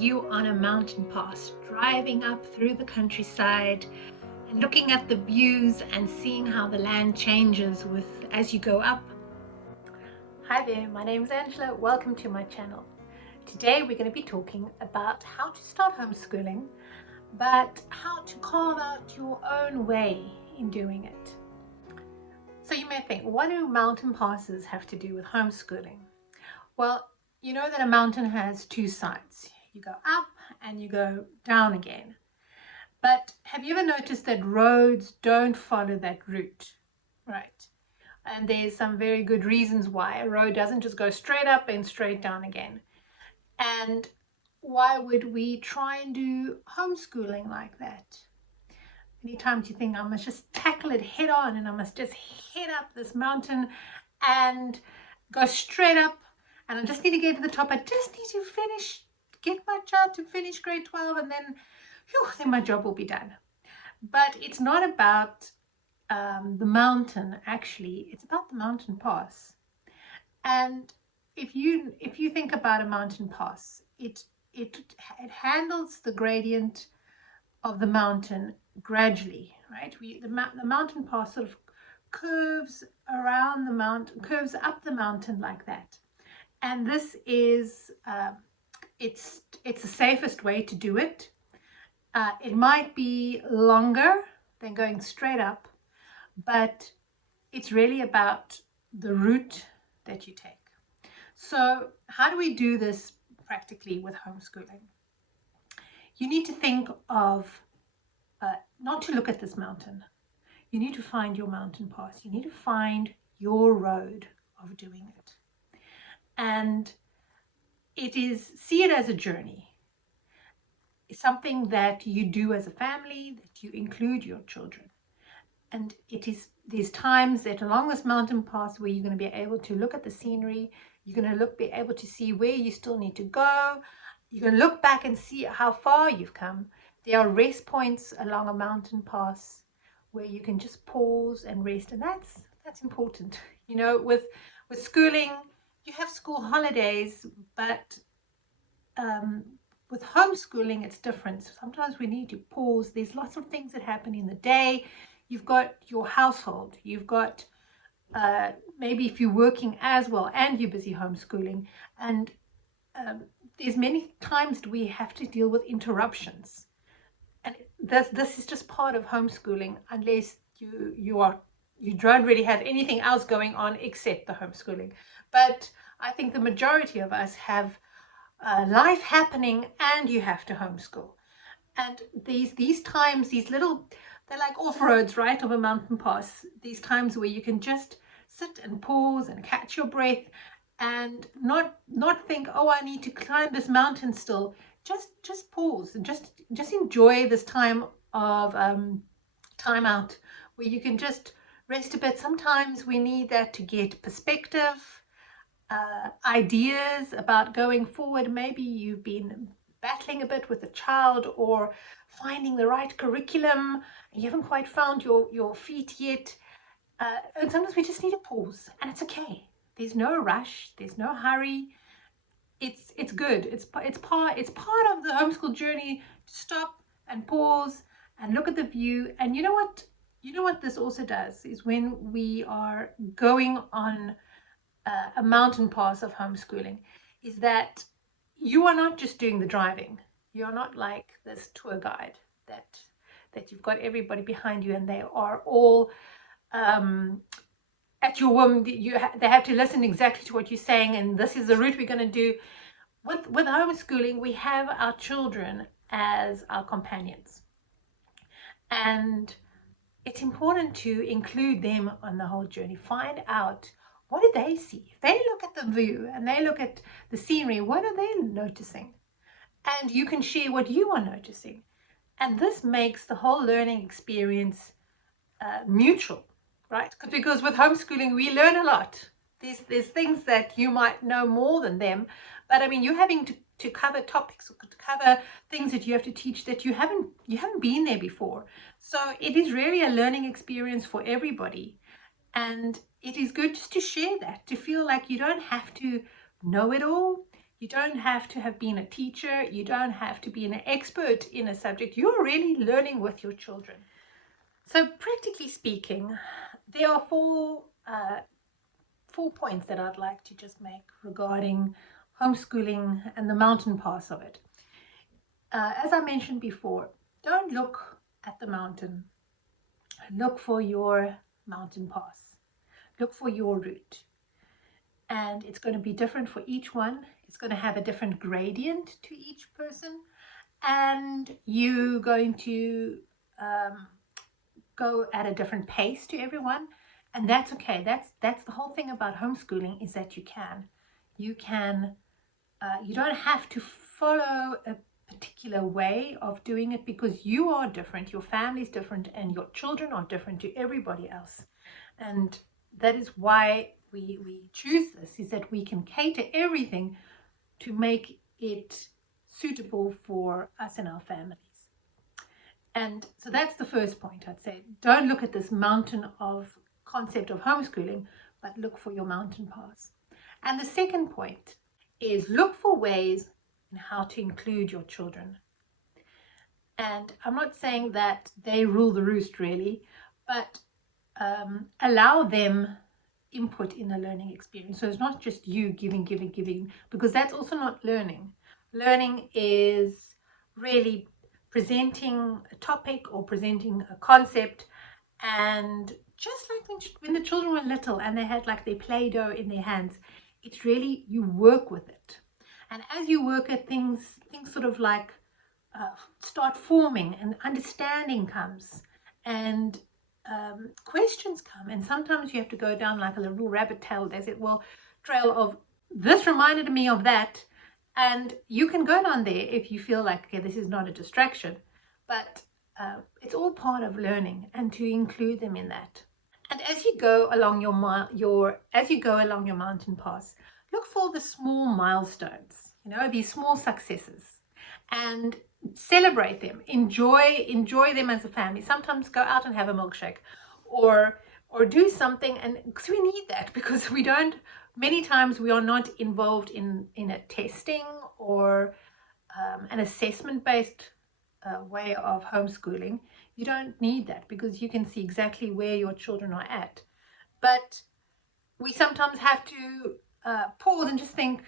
you on a mountain pass, driving up through the countryside and looking at the views and seeing how the land changes as you go up. Hi there, my name is Angela. Welcome to my channel. Today we're going to be talking about how to start homeschooling, but how to carve out your own way in doing it. So you may think, what do mountain passes have to do with homeschooling? Well, you know that a mountain has two sides. You go up and you go down again. But have you ever noticed that roads don't follow that route, right? And there's some very good reasons why a road doesn't just go straight up and straight down again. And why would we try and do homeschooling like that? Many times you think, I must just tackle it head on and I must just head up this mountain and go straight up, and I just need to get to the top. I just need to get my child to finish grade 12, and then my job will be done. But it's not about the mountain, actually. It's about the mountain pass. And if you think about a mountain pass, it handles the gradient of the mountain gradually, right? The mountain pass sort of curves around the mountain, curves up the mountain like that. And this is it's the safest way to do it. It might be longer than going straight up, but it's really about the route that you take. So how do we do this practically with homeschooling? You need to think of not to look at this mountain. You need to find your mountain pass. You need to find your road of doing it. And see it as a journey. It's something that you do as a family, that you include your children. And there's times that along this mountain pass where you're going to be able to look at the scenery, you're going to be able to see where you still need to go. You're going to look back and see how far you've come. There are rest points along a mountain pass where you can just pause and rest, and that's important. You know, with schooling, you have school holidays, but with homeschooling, it's different. So sometimes we need to pause. There's lots of things that happen in the day. You've got your household. You've got maybe if you're working as well and you're busy homeschooling. And there's many times we have to deal with interruptions. And this is just part of homeschooling, unless you don't really have anything else going on except the homeschooling. But I think the majority of us have life happening and you have to homeschool. And these times, they're like off-roads, right, of a mountain pass. These times where you can just sit and pause and catch your breath and not think, oh, I need to climb this mountain still. Just pause and just enjoy this time of time out where you can just rest a bit. Sometimes we need that to get perspective, ideas about going forward. Maybe you've been battling a bit with a child or finding the right curriculum. You haven't quite found your feet yet. And sometimes we just need to pause, and it's okay. There's no rush. There's no hurry. It's good. It's part of the homeschool journey to stop and pause and look at the view. And you know what this also does is when we are going on a mountain pass of homeschooling, is that you are not just doing the driving. You're not like this tour guide that you've got everybody behind you and they are all at your whim. They have to listen exactly to what you're saying, and this is the route we're going to do. With homeschooling, we have our children as our companions, and it's important to include them on the whole journey. Find out, what do they see? If they look at the view and they look at the scenery, what are they noticing? And you can share what you are noticing, and this makes the whole learning experience mutual. Right? Because with homeschooling, we learn a lot. There's things that you might know more than them, but I mean, you're having to cover topics, to cover things that you have to teach that you haven't been there before. So it is really a learning experience for everybody, and it is good just to share that, to feel like you don't have to know it all. You don't have to have been a teacher. You don't have to be an expert in a subject. You're really learning with your children. So practically speaking, there are four points that I'd like to just make regarding homeschooling and the mountain pass of it. As I mentioned before, don't look at the mountain. Look for your mountain pass. Look for your route. And it's going to be different for each one. It's going to have a different gradient to each person. And you're going to go at a different pace to everyone. And that's okay. That's the whole thing about homeschooling, is that you don't have to follow a particular way of doing it, because you are different, your family is different, and your children are different to everybody else. And that is why we choose this, is that we can cater everything to make it suitable for us and our families. And so that's the first point. I'd say, don't look at this mountain of concept of homeschooling, but look for your mountain pass. And the second point is, look for ways in how to include your children. And I'm not saying that they rule the roost really, but allow them input in the learning experience. So it's not just you giving, because that's also not learning. Learning is really presenting a topic or presenting a concept, and just like when the children were little and they had like their Play-Doh in their hands, it's really, you work with it. And as you work at things sort of like start forming, and understanding comes, and questions come, and sometimes you have to go down like a little rabbit trail, trail of this reminded me of that, and you can go down there if you feel like, okay, this is not a distraction, but it's all part of learning, and to include them in that. And as you go along your mountain pass, look for the small milestones, these small successes, and celebrate them. Enjoy them as a family. Sometimes go out and have a milkshake, or do something, and because we need that, because many times we are not involved in a testing or an assessment based way of homeschooling. You don't need that, because you can see exactly where your children are at. But we sometimes have to pause and just think,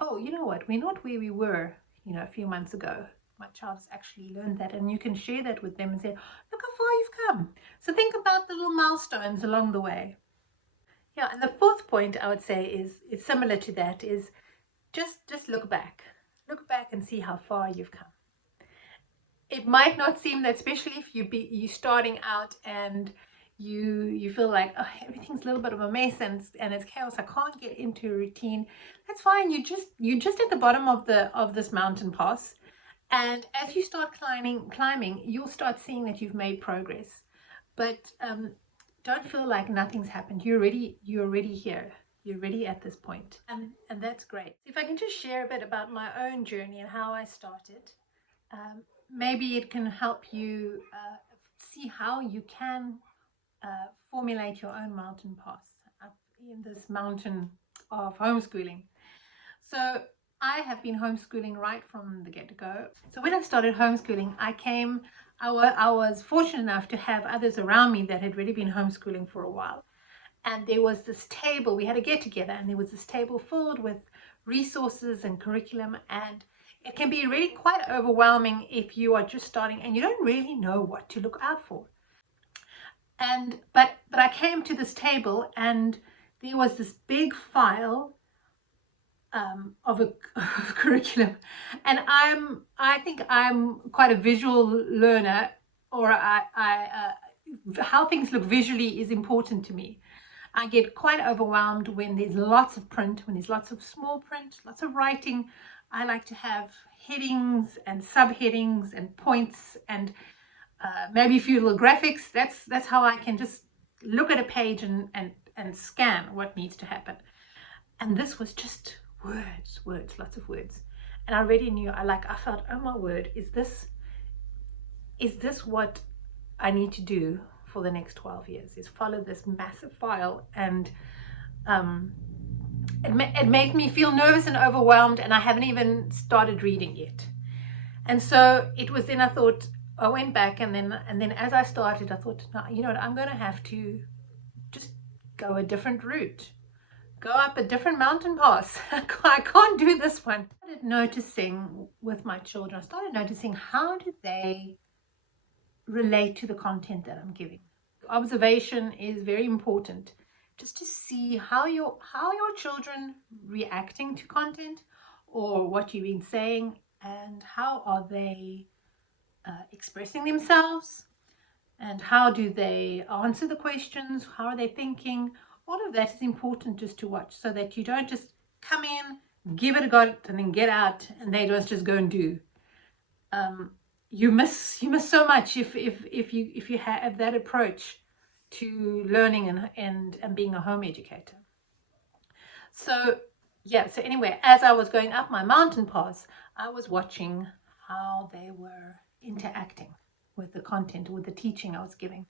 oh, you know what, we're not where we were a few months ago. My child has actually learned that, and you can share that with them and say, look how far you've come. So think about the little milestones along the way. Yeah, and the fourth point I would say is similar to that, is just look back and see how far you've come. It might not seem that, especially if you're starting out and you feel like, oh, everything's a little bit of a mess and it's chaos, I can't get into a routine. That's fine. You're just at the bottom of this mountain pass, and as you start climbing, you'll start seeing that you've made progress. But don't feel like nothing's happened. You're already here. You're already at this point, and that's great. If I can just share a bit about my own journey and how I started, maybe it can help you see how you can formulate your own mountain pass up in this mountain of homeschooling. So I have been homeschooling right from the get-go. So when I started homeschooling, I was fortunate enough to have others around me that had already been homeschooling for a while. And there was this table, we had a get-together, and there was this table filled with resources and curriculum, and it can be really quite overwhelming if you are just starting and you don't really know what to look out for. But I came to this table, and there was this big file of a curriculum, and I think I'm quite a visual learner, or how things look visually is important to me. I get quite overwhelmed when there's lots of print, when there's lots of small print, lots of writing. I like to have headings and subheadings and points, and maybe a few little graphics. That's how I can just look at a page and scan what needs to happen. And this was just words, lots of words. And I already knew, I felt, oh my word, is this what I need to do for the next 12 years, is follow this massive file and it made me feel nervous and overwhelmed, and I haven't even started reading yet. And so it was then I thought, I went back, and then as I started, I thought, no, you know what, I'm going to have to just go a different route, go up a different mountain pass. I can't do this one. I started noticing with my children, I started noticing how do they relate to the content that I'm giving. Observation is very important, just to see how your children reacting to content or what you've been saying, and how are they expressing themselves, and how do they answer the questions, how are they thinking. All of that is important just to watch, so that you don't just come in, give it a go, and then get out and they just go and do. You miss so much if you have that approach to learning and being a home educator. So yeah, so anyway, as I was going up my mountain pass, I was watching how they were interacting with the content, with the teaching I was giving.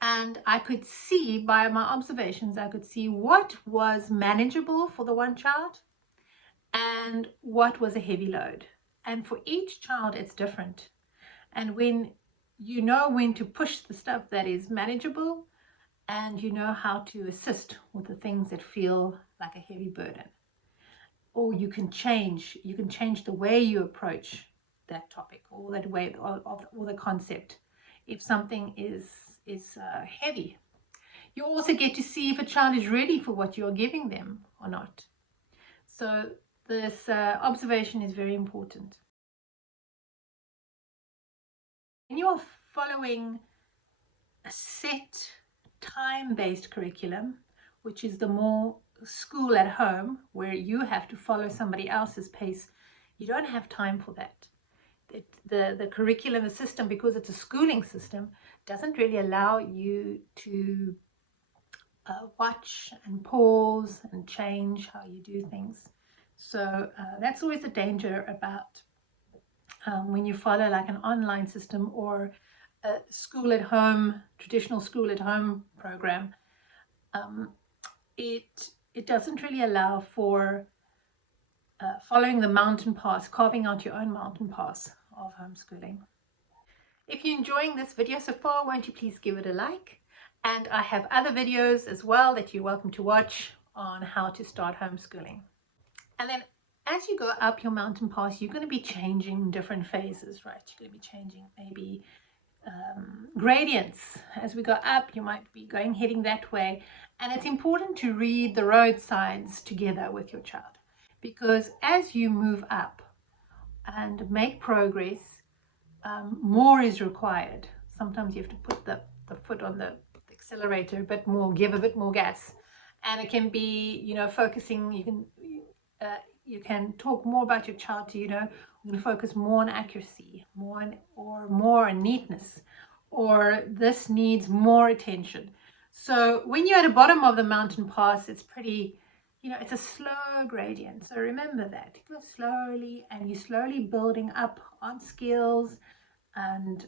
And I could see by my observations, I could see what was manageable for the one child and what was a heavy load. And for each child, it's different. And when you know when to push the stuff that is manageable, and you know how to assist with the things that feel like a heavy burden, or you can change the way you approach that topic, or that way, or the concept, if something is heavy. You also get to see if a child is ready for what you're giving them or not. So this observation is very important. When you are following a set time-based curriculum, which is the more school at home, where you have to follow somebody else's pace, you don't have time for that. The curriculum, the system, because it's a schooling system, doesn't really allow you to watch and pause and change how you do things. So that's always a danger about when you follow like an online system or a school at home, traditional school at home program. It doesn't really allow for following the mountain path, carving out your own mountain path of homeschooling. If you're enjoying this video so far, won't you please give it a like? And I have other videos as well that you're welcome to watch on how to start homeschooling. And then as you go up your mountain path, you're going to be changing different phases, right? You're going to be changing maybe gradients. As we go up, you might be heading that way. And it's important to read the road signs together with your child, because as you move up and make progress, more is required. Sometimes you have to put the foot on the accelerator a bit more, give a bit more gas. And it can be, you know, focusing. You can talk more about your child to, you know, we're going to focus more on accuracy, more on neatness, or this needs more attention. So when you're at the bottom of the mountain pass, it's pretty, you know, it's a slow gradient. So remember that. You go slowly, and you're slowly building up on skills, and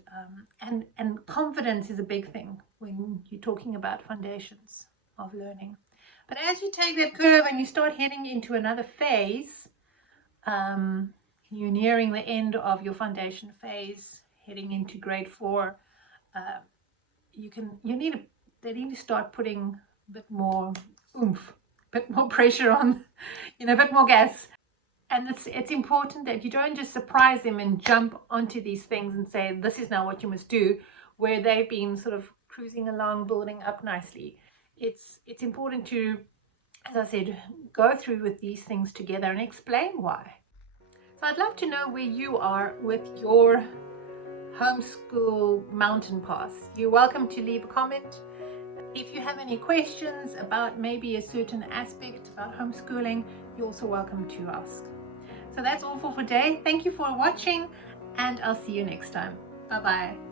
confidence is a big thing when you're talking about foundations of learning. But as you take that curve and you start heading into another phase, you're nearing the end of your foundation phase, heading into grade 4. They need to start putting a bit more oomph, a bit more pressure on, you know, a bit more gas. And it's important that you don't just surprise them and jump onto these things and say, this is now what you must do, where they've been sort of cruising along, building up nicely. It's important to, as I said, go through with these things together and explain why. So I'd love to know where you are with your homeschool mountain pass. You're welcome to leave a comment. If you have any questions about maybe a certain aspect about homeschooling, you're also welcome to ask. So that's all for today. Thank you for watching, and I'll see you next time. Bye-bye.